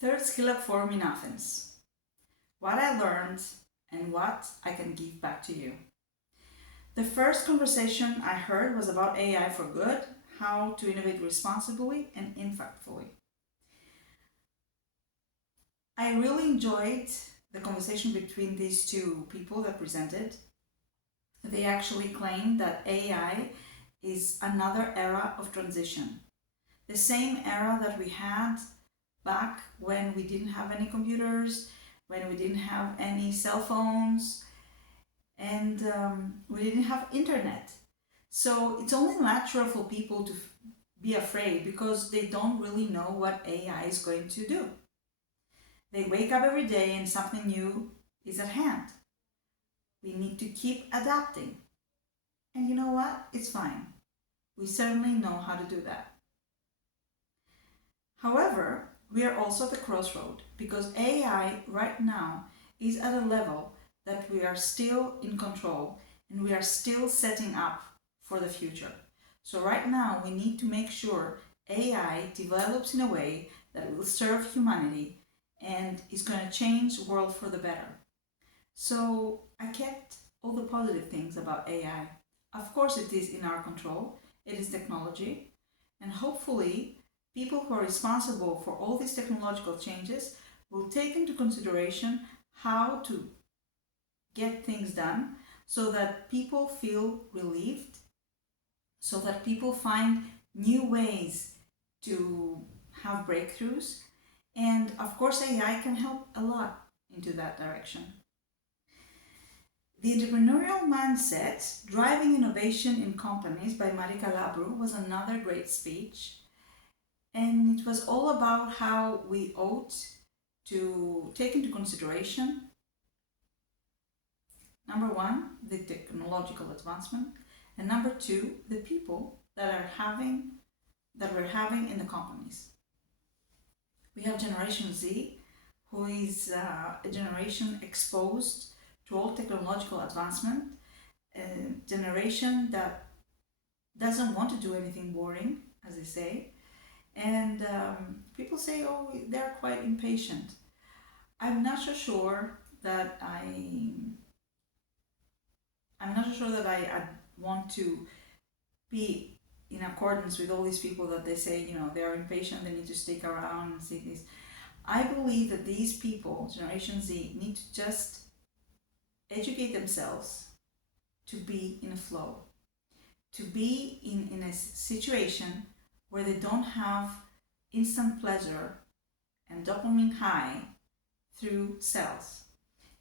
Third Skillup Forum in Athens. What I learned and what I can give back to you. The first conversation I heard was about AI for good, how to innovate responsibly and impactfully. I really enjoyed the conversation between these two people that presented. They actually claimed that AI is another era of transition. The same era that we had back when we didn't have any computers, when we didn't have any cell phones, and we didn't have internet. So it's only natural for people to be afraid because they don't really know what AI is going to do. They wake up every day and something new is at hand. We need to keep adapting. And you know what? It's fine. We certainly know how to do that. However, we are also at the crossroad because AI right now is at a level that we are still in control and we are still setting up for the future. So right now we need to make sure AI develops in a way that will serve humanity and is going to change the world for the better. So I kept all the positive things about AI. Of course it is in our control, it is technology, and hopefully people who are responsible for all these technological changes will take into consideration how to get things done so that people feel relieved, so that people find new ways to have breakthroughs. And of course, AI can help a lot into that direction. The Entrepreneurial Mindset, Driving Innovation in Companies by Marika Labru was another great speech. And it was all about how we ought to take into consideration, number one, the technological advancement, and number two, the people that we're having in the companies. We have Generation Z, who is a generation exposed to all technological advancement, a generation that doesn't want to do anything boring, as they say. And people say, oh, they're quite impatient. I'm not so sure that I want to be in accordance with all these people that they say, they are impatient, they need to stick around and see this. I believe that these people, Generation Z, need to just educate themselves to be in a flow, to be in a situation where they don't have instant pleasure and dopamine high through cells.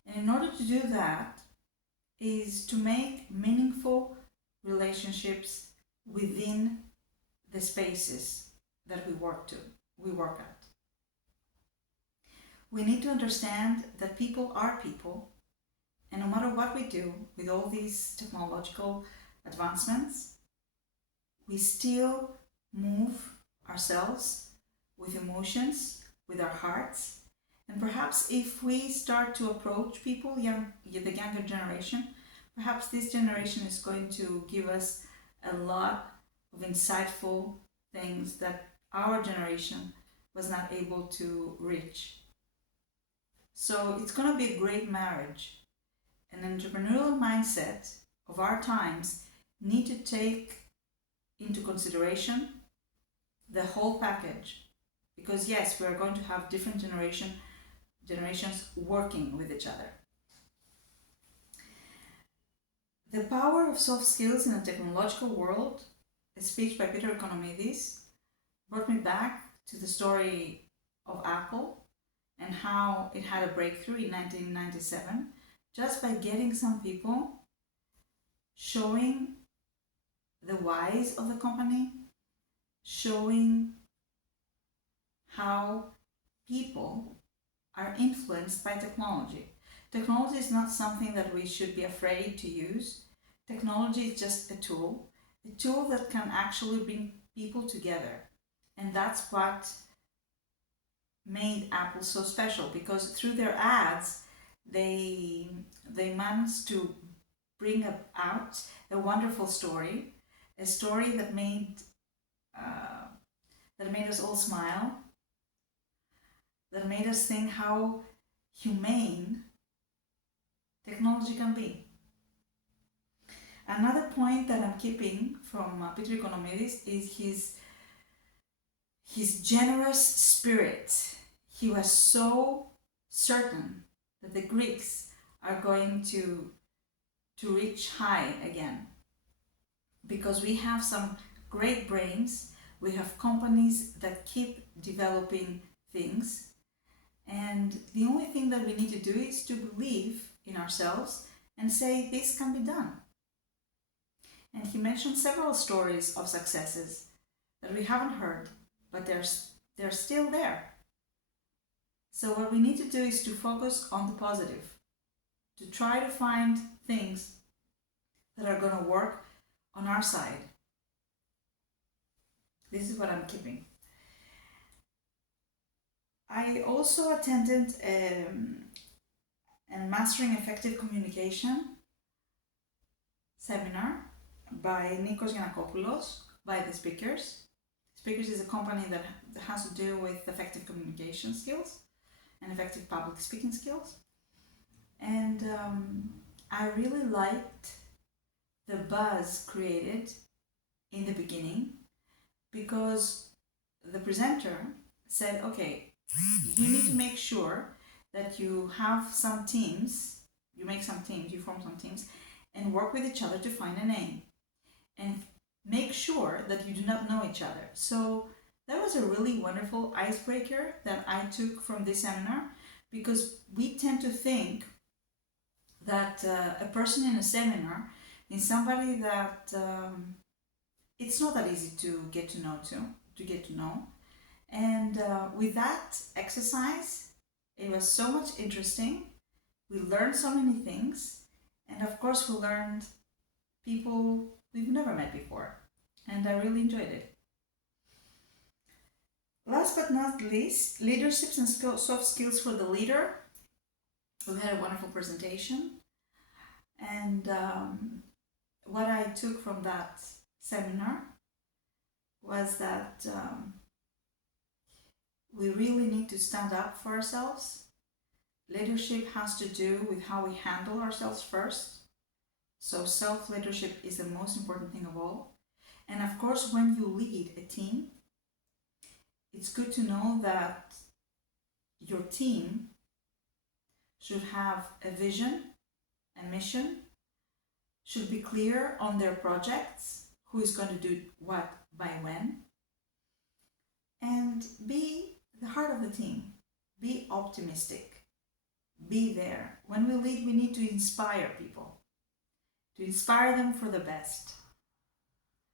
And in order to do that is to make meaningful relationships within the spaces that we work at. We need to understand that people are people, and no matter what we do with all these technological advancements, we still move ourselves with emotions, with our hearts. And perhaps if we start to approach people, the younger generation, perhaps this generation is going to give us a lot of insightful things that our generation was not able to reach. So it's going to be a great marriage. An entrepreneurial mindset of our times need to take into consideration the whole package. Because yes, we are going to have different generations working with each other. The Power of Soft Skills in a Technological World, a speech by Peter Economidis, brought me back to the story of Apple and how it had a breakthrough in 1997 just by getting some people showing the whys of the company, showing how people are influenced by technology. Technology is not something that we should be afraid to use. Technology is just a tool that can actually bring people together. And that's what made Apple so special, because through their ads, they managed to bring out a wonderful story, a story that made us all smile, that made us think how humane technology can be. Another point that I'm keeping from Peter Economidis is his generous spirit. He was so certain that the Greeks are going to reach high again, because we have some great brains, we have companies that keep developing things, and the only thing that we need to do is to believe in ourselves and say this can be done. And he mentioned several stories of successes that we haven't heard, but they're still there. So what we need to do is to focus on the positive, to try to find things that are going to work on our side. This is what I'm keeping. I also attended a Mastering Effective Communication seminar by Nikos Giannakopoulos, by the Speakers. Speakers is a company that has to do with effective communication skills and effective public speaking skills. And I really liked the buzz created in the beginning, because the presenter said, okay, you need to make sure that you have some teams, you form some teams, and work with each other to find a name. And make sure that you do not know each other. So that was a really wonderful icebreaker that I took from this seminar, because we tend to think that a person in a seminar is somebody that it's not that easy to get to know. And with that exercise, it was so much interesting. We learned so many things, and of course we learned people we've never met before, and I really enjoyed it. Last but not least, leaderships and soft skills for the leader. We had a wonderful presentation, and what I took from that seminar was that we really need to stand up for ourselves. Leadership has to do with how we handle ourselves first. So self-leadership is the most important thing of all. And of course, when you lead a team, it's good to know that your team should have a vision, a mission, should be clear on their projects, who is going to do what by when, and be the heart of the team. Be optimistic. Be there. When we lead, we need to inspire people, to inspire them for the best.